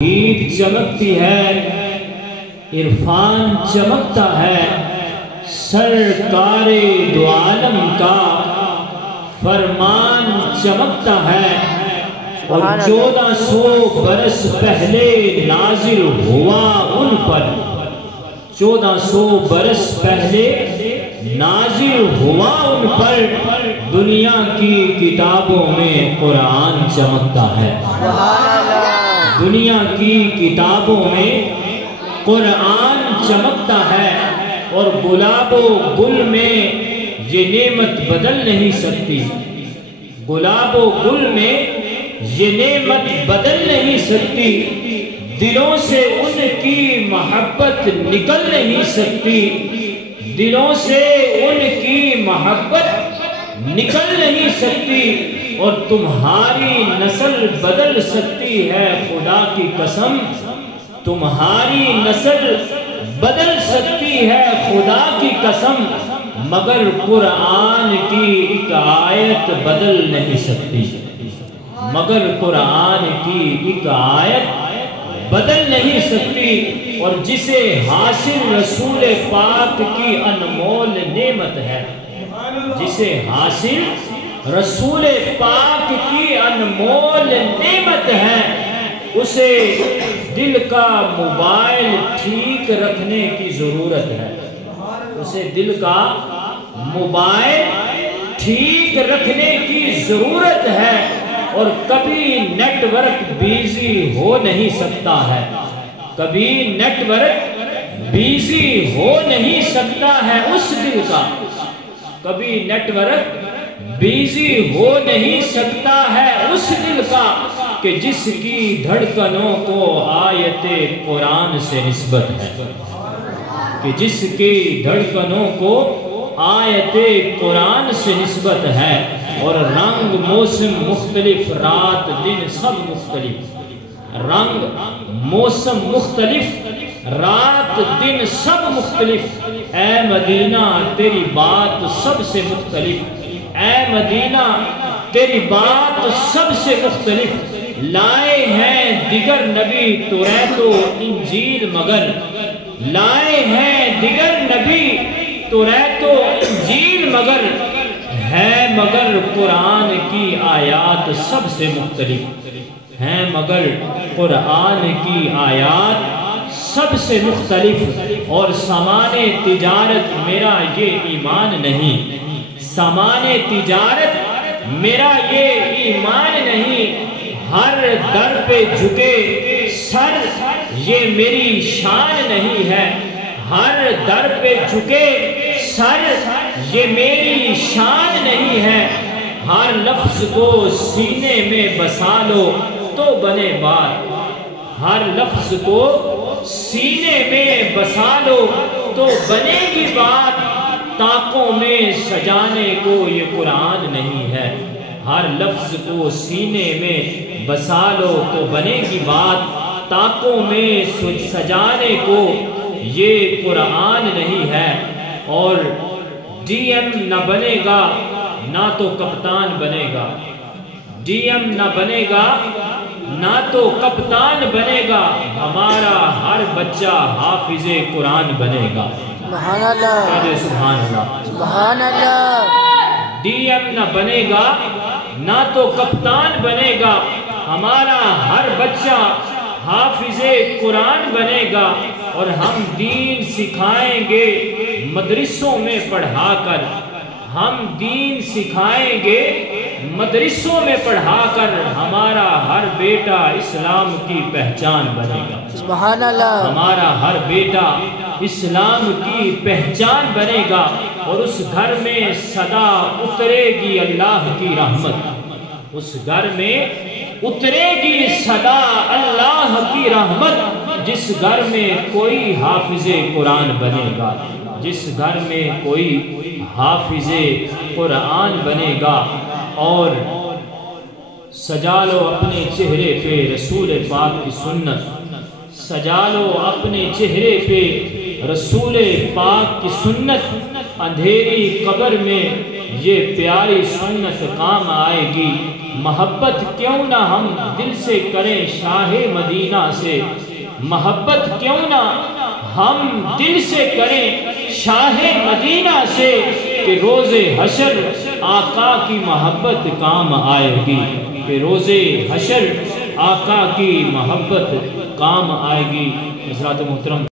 عید چمکتی ہے، عرفان چمکتا ہے، سرکار دو عالم کا فرمان چمکتا ہے، اور 1400 برس پہلے نازل ہوا ان پر، 1400 برس پہلے نازل ہوا ان پر، دنیا کی کتابوں میں قرآن چمکتا ہے۔ دنیا کی کتابوں میں قرآن چمکتا ہے، اور گلاب و گل میں یہ نعمت بدل نہیں سکتی، گلاب و گل میں یہ نعمت بدل نہیں سکتی، دلوں سے ان کی محبت نکل نہیں سکتی، دلوں سے ان کی محبت نکل نہیں سکتی، اور تمہاری نسل بدل سکتی ہے خدا کی قسم، تمہاری نسل بدل سکتی ہے خدا کی قسم، مگر قرآن کی ایک آیت بدل نہیں سکتی، مگر قرآن کی ایک آیت بدل نہیں سکتی، اور جسے حاصل رسول پاک کی انمول نعمت ہے، جسے حاصل رسول پاک کی انمول نعمت ہے، اسے دل کا موبائل ٹھیک رکھنے کی ضرورت ہے، اسے دل کا موبائل ٹھیک رکھنے کی ضرورت ہے، اور کبھی نیٹ ورک بیزی ہو نہیں سکتا ہے، کبھی نیٹ ورک بیزی ہو نہیں سکتا ہے اس دل کا، کبھی نیٹ ورک بیزی ہو نہیں سکتا ہے اس دل کا، کہ جس کی دھڑکنوں کو آیت قرآن سے نسبت ہے، کہ جس کی دھڑکنوں کو آیت قرآن سے نسبت ہے، اور رنگ موسم مختلف، رات دن سب مختلف، رنگ موسم مختلف، رات دن سب مختلف، اے مدینہ تیری بات سب سے مختلف، اے مدینہ تیری بات سب سے مختلف، لائے ہیں دیگر نبی توریت و انجیل مگر، لائے ہیں دیگر نبی توریت و انجیل مگر، ہے مگر قرآن کی آیات سب سے مختلف، ہیں مگر قرآن کی آیات سب سے مختلف، اور سامان تجارت میرا یہ ایمان نہیں، سامان تجارت میرا یہ ایمان نہیں، ہر در پہ جھکے سر یہ میری شان نہیں ہے، ہر در پہ جھکے سر یہ میری شان نہیں ہے، ہر لفظ کو سینے میں بسا لو تو بنے بات، ہر لفظ کو سینے میں بسا لو تو بنے گی بات، طاقوں میں سجانے کو یہ قرآن نہیں ہے، ہر لفظ کو سینے میں بسا لو تو بنے گی بات، طاقوں میں سجانے کو یہ قرآن نہیں ہے، اور ڈی ایم نہ بنے گا نہ تو کپتان بنے گا، ڈی ایم نہ بنے گا نہ تو کپتان بنے گا، ہمارا ہر بچہ حافظ قرآن بنے گا، سبحان اللہ، سبحان اللہ، سبحان اللہ، ڈی ایم نہ بنے گا نہ تو کپتان بنے گا، ہمارا ہر بچہ حافظ قرآن بنے گا، اور ہم دین سکھائیں گے مدرسوں میں پڑھا کر، ہم دین سکھائیں گے مدرسوں میں پڑھا کر، ہمارا ہر بیٹا اسلام کی پہچان بنے گا، سبحان اللہ، ہمارا ہر بیٹا اسلام کی پہچان بنے گا، اور اس گھر میں صدا اترے گی اللہ کی رحمت، اس گھر میں اترے گی صدا اللہ کی رحمت، جس گھر میں کوئی حافظ قرآن بنے گا، جس گھر میں کوئی حافظ قرآن بنے گا، اور سجا لو اپنے چہرے پہ رسول پاک کی سنت، سجا لو اپنے چہرے پہ رسول پاک کی سنت، اندھیری قبر میں یہ پیاری سنت کام آئے گی۔ محبت کیوں نہ ہم دل سے کریں شاہ مدینہ سے، محبت کیوں نہ ہم دل سے کریں شاہ مدینہ سے، کہ روز حشر آقا کی محبت کام آئے گی، کہ روز حشر آقا کی محبت کام آئے گی۔ حضرات محترم